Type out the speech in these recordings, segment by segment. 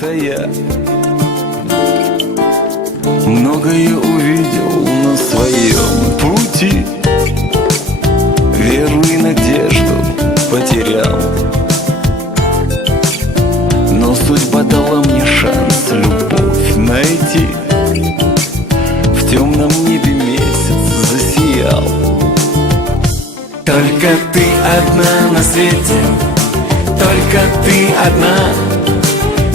это я. Многое увидел на своем пути, веру и надежду потерял. Но судьба дала мне шанс любовь найти. В темном небе месяц засиял. Только ты одна на свете, только ты одна,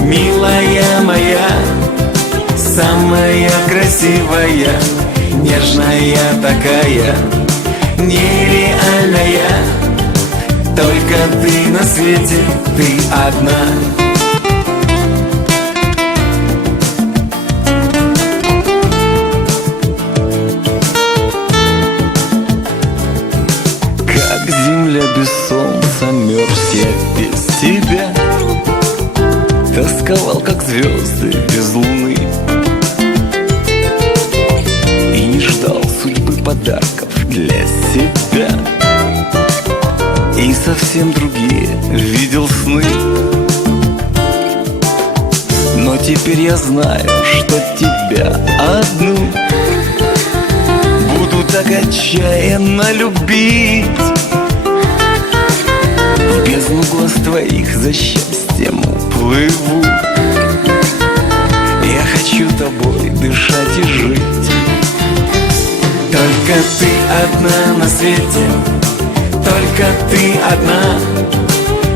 милая моя, самая красивая, нежная такая, нереальная. Только ты на свете, ты одна. Как земля без солнца, мерз я без тебя, тосковал, как звезды без луны, и не ждал судьбы подарков для себя, и совсем другие видел сны. Но теперь я знаю, что тебя одну буду так отчаянно любить. В бездну глаз твоих за счастьем уплыву. Я хочу тобой дышать и жить. Только ты одна на свете, только ты одна,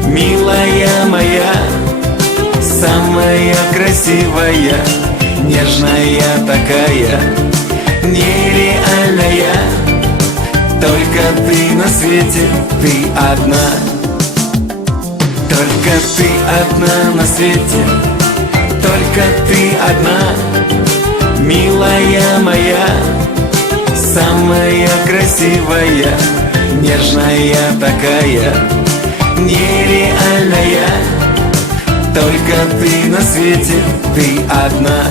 милая моя, самая красивая, нежная такая, нереальная. Только ты на свете, ты одна. Только ты одна на свете, только ты одна, милая моя, самая красивая, нежная такая, нереальная. Только ты на свете, ты одна.